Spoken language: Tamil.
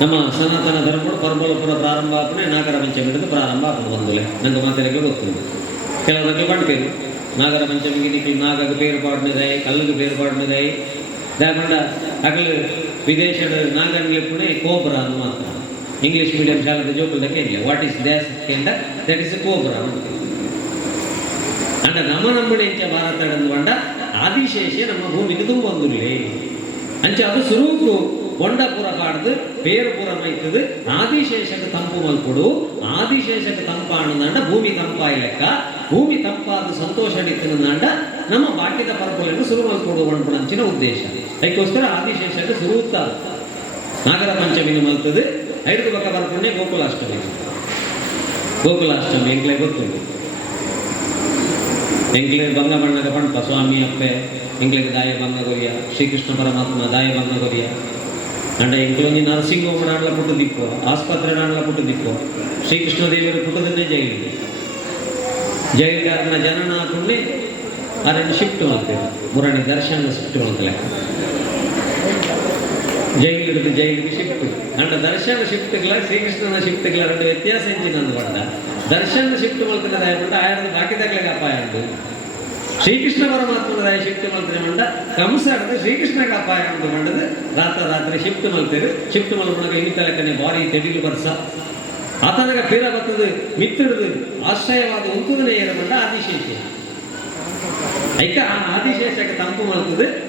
ನಮ್ಮ ಸನಾತನ ಧರ್ಮಗಳು ಪರಬಲಪುರ ಪ್ರಾರಂಭ ಆಗ್ತಾನೆ ನಾಗರ ಪಂಚಮಿಗಿಂತ ಪ್ರಾರಂಭ ಆಗ್ತದೆ ಒಂದು ಮೇಲೆ ನಂದು ಮಾತಾಡಿಕೆ ಗೊತ್ತಿಲ್ಲ ಕೆಲವರಲ್ಲಿ ಮಾಡ್ತೇವೆ ನಾಗರ ಪಂಚಮಿಗೆ ನಿಮಗೆ ನಾಗಕ್ಕೆ ಬೇರು ಪಾಡ್ನಿದೆ ಕಲ್ಲಿಗೆ ಬೇರು ಪಾಡ್ನಿದೆ ದಯಮಂಡ ಅಗಲು ವಿದೇಶದ ನಾಗನಿಗೆ ಪುಣೆ ಕೋಬ್ರ ಅನ್ನು ಮಾತಾಡ ಇಂಗ್ಲೀಷ್ ಮೀಡಿಯಂ ಶಾಲೆಗೆ ಜೋಗಿದ್ದಕ್ಕೆ ಇಲ್ಲ ವಾಟ್ ಇಸ್ ದೇಶ ಕೇಂದ್ರ ದಟ್ ಇಸ್ ಕೋಬ್ರ ಅಂಡ ನಮ್ಮ ನಂಬಣಿ ಇಂಚ ಭಾರತ ಅಂದ್ಕೊಂಡ ಆದಿಶೇಷೆ ನಮ್ಮ ಭೂಮಿಗೆ ತುಂಬ ಬಂದಿರಲಿ ಅಂಚೆ ಅದು ಸ್ವರೂಪ கொண்ட புறப்பாடுது பேரு புறமைத்தது ஆதிசேஷக்கு தம்பு மல் கொடு ஆதிசேஷக்கு தம்பானுதாண்ட பூமி தம்பா இல்லைக்கா பூமி தம்பாது சந்தோஷ அடித்துனுதாண்ட நம்ம பாக்கியத பரப்புல இருந்து சுருமல் கொடு ஒன்பனச்சின உத்தேசம் அதுக்கோஸ்கர ஆதிசேஷக்கு சுருத்தாது நாகர பஞ்சமிக்கு மல்த்தது ஐரது பக்கம் பரப்புனே கோகுலாஷ்டமி கோகுலாஷ்டமி எங்களை பொறுத்து எங்களுக்கு பங்க பண்ணக பண்ண சுவாமி அப்ப எங்களுக்கு தாய பங்க கொரியா ஸ்ரீகிருஷ்ண பரமாத்மா தாய பங்க கொரியா అంటే ఇంట్లో నర్సింగ్ హోమ్ దాంట్లో పుట్టు దిక్కు ఆసుపత్రి దాంట్లో పుట్టు దిక్కు శ్రీకృష్ణదేవుడి పుట్టదనే జరిగింది జగన్ గారిన జననాథుండి ఆ రెండు షిఫ్ట్ వాళ్ళే మురణి దర్శనంలో షిఫ్ట్ వాళ్ళే జగిలుడికి జగిలికి షిఫ్ట్ అంటే దర్శన షిఫ్ట్గా శ్రీకృష్ణ షిఫ్ట్గా రెండు వ్యత్యాసించినందుకు దర్శన షిఫ్ట్ వాళ్ళకి ఆయన బాకీ దగ్గర కాపాయండి ಶ್ರೀಕೃಷ್ಣ ಪರಮಾತ್ಮರ ಶಿಫ್ಟ್ ಮಲ್ತರೆ ಮಂಡ ಕಂಸ ಅಂದ್ರೆ ಶ್ರೀಕೃಷ್ಣಗ ಅಪಾಯ ಅಂತ ಮಂಡದ ರಾತ್ರ ರಾತ್ರಿ ಶಿಫ್ಟ್ ಮಲ್ತೇರು ಶಿಫ್ಟ್ ಮಲ್ಕೊಳಗ ಇನ್ನಿ ತಲೆಕನೆ ಭಾರಿ ತೆಡಿಲು ಬರ್ಸ ಆತನಾಗ ಪೀರ ಬರ್ತದೆ ಮಿತ್ರದು ಆಶ್ರಯವಾದ ಉಂತುದನೆ ಏರ ಮಂಡ ಆದಿಶೇಷ ಐಕ ಆ ಆದಿಶೇಷಕ್ಕೆ ತಂಪು ಮಲ್ತದೆ